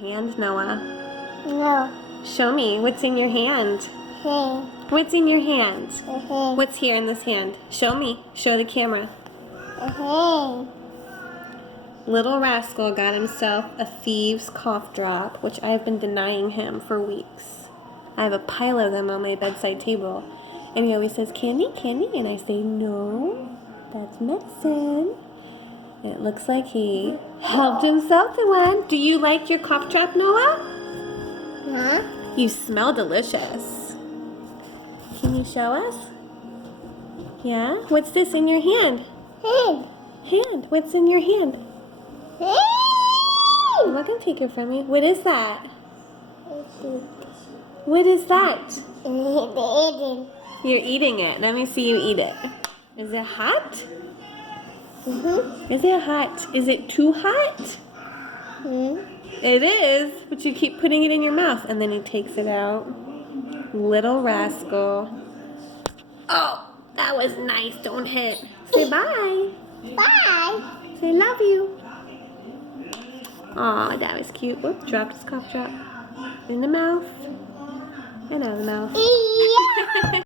Hand, Noah. No. Show me. What's in your hand? Hey. What's in your hand? Hey. What's here in this hand? Show me. Show the camera. Hey. Little rascal got himself a thieves cough drop, which I've been denying him for weeks. I have a pile of them on my bedside table. And he always says, "Candy, candy." And I say, "No, that's medicine." And it looks like he helped himself to one. Do you like your cough drop, Noah? Huh? You smell delicious. Can you show us? Yeah? What's this in your hand? Hey. Hand. What's in your hand? Hey. I'm not going to take it from you. What is that? What is that? You're eating it. Let me see you eat it. Is it hot? Mm-hmm. Is it hot? Is it too hot? It is, but you keep putting it in your mouth. And then he takes it out. Little rascal. Oh, that was nice. Don't hit. Say bye. Bye. Say love you. Aw, that was cute. Whoop, dropped his cough drop. In the mouth. And out of the mouth. Yeah.